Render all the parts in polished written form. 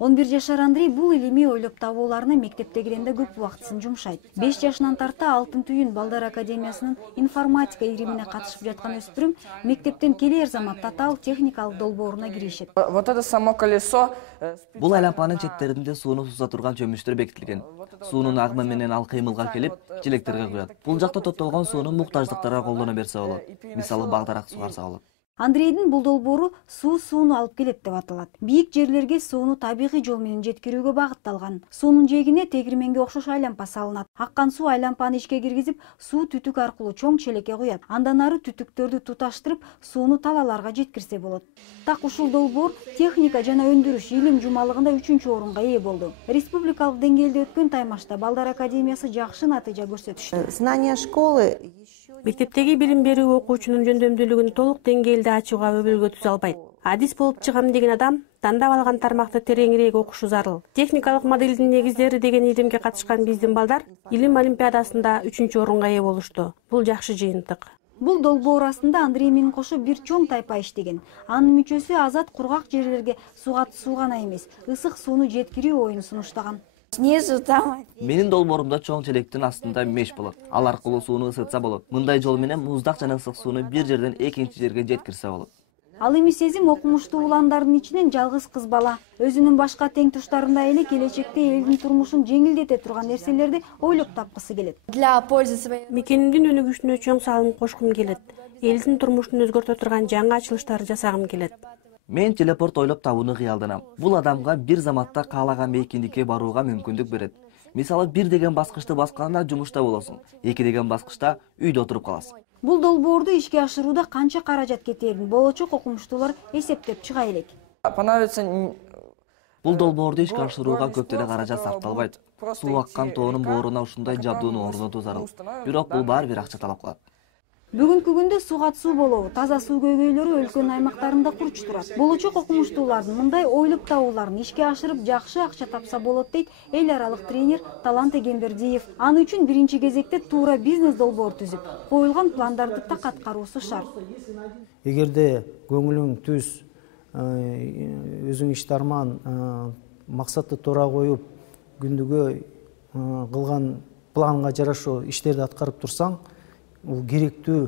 11 жашар Андрей бул илимий ойлоп табууларына мектептегилеринде көп убактысын жумшайт. 5 жашынан тарта Алтын түйүн Балдар академиясынын информатика иримине катышып жаткан өспүрүм мектептен келер замат татаал техникалык долбооруна киришет. Вот это само колесо. Бул айманын четтеринде сууну суза турган чөмүчтөр бекитилген. Суунун агымы менен ал кыймылга келип, желектерге куят. Бул жакта топтолгон сууну муктаждыктарга колдоно берсе болот. Мисалы багдарак сугарса болот. Андрейдин бул долбоору сууну алып келет деп аталат. Бийик жерлерге сууну табигый жол менен жеткирүүгө багытталган. Суунун жээгине тегирменге окшош айлампа салынат. Аккан суу айлампаны ичке киргизип, суу түтүк аркылуу чоң челекке куят. Андан ары түтүктөрдү туташтырып, сууну талаларга жеткирсе болот. Так ушул долбоор техника жана өндүрүш илим жумалыгында 3-орунга ээ болду. Республикалык деңгээлде өткөн таймашта Балдар академиясы жакшы натыйжа көрсөтүштү. Знания школы. Мектептеги билим берүү окуучунун жөндөмдүүлүгүн толук деңгээлде ачууга өбөлгө түзө албайт. Адис болуп чыгам деген адам тандап алган тармакты тереңирээк окушу зарыл. Техникалык моделдин негиздери деген илимге катышкан биздин балдар илим олимпиадасында 3-орунга ээ болушту. Бул жакшы жыйынтык. Бул долбоор астында Андрей менен кошо бир чоң тайпа иштеген. Анын мүчөсү Азат кургак жерлерге суу гана эмес, ысык сууну жеткирүү оюн сунуштаган. Менин долбоорумда чоң челектин астында меш болот. Ал аркылуу сууну ысытса болот. Мындай жол менен муздак жана ысык сууну бир жерден экинчи жерге жеткирсе болот. Ал эми сезим окумуштуу уландардын ичинен жалгыз кыз бала өзүнүн башка тең туштарындай эле келечекте элдин турмушун жеңилдете турган нерселерди ойлоп тапкысы келет. Мекенимдин өнүгүшүнө чоң салым кошкум келет. Элдин турмушун өзгөртө турган жаңы ачылыштарды жасагым келет. Мен телепорт ойлоп табууну кыялданам. Бул адамга бир заматта каалаган мейкиндикке барууга мүмкүндүк берет. Мисалы 1 деген баскычты басканда жумушта болосуң, 2 деген баскычта үйдө отуруп каласың. Бул долбоорду ишке ашырууда канча каражат кетерин болочок окумуштуулар эсептеп чыга элек. Бул долбоорду ишке ашырууга көп деле каражат сарпталбайт. Суу аккан тоонун бооруна ушундай жабдууну орнотуу зарыл. Бирок бул баары бир акча талап кылат. Бүгүнкү күндө сууга суу болобу, таза суу көйгөйлөрү өлкөнүн аймактарында курч турат. Болочок окумуштуулардын мындай ойлоп табууларын ишке ашырып жакшы акча тапса болот дейт эл аралык тренер Талант Эгембердиев. Аны үчүн биринчи кезекте туура бизнес долбоор түзүп, коюлган пландарды так аткаруусу шарт. Эгерде көңүлүң түз, өзүң иштарман, максатты туура коюп, күндүгө кылган планга жарашуу иштерди аткарып турсаң, бул керектүү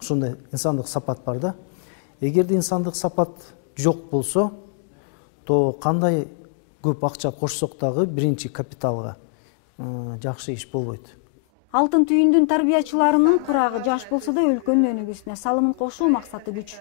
ушундай инсандык сапат бар да. Эгерде инсандык сапат жок болсо, то кандай көп акча кошсок дагы биринчи капиталга жакшы иш болбойт. Алтын түйүндүн тарбиячыларынын курагы жаш болсо да өлкөнүн өнүгүүсүнө салымын кошуу максаты күч.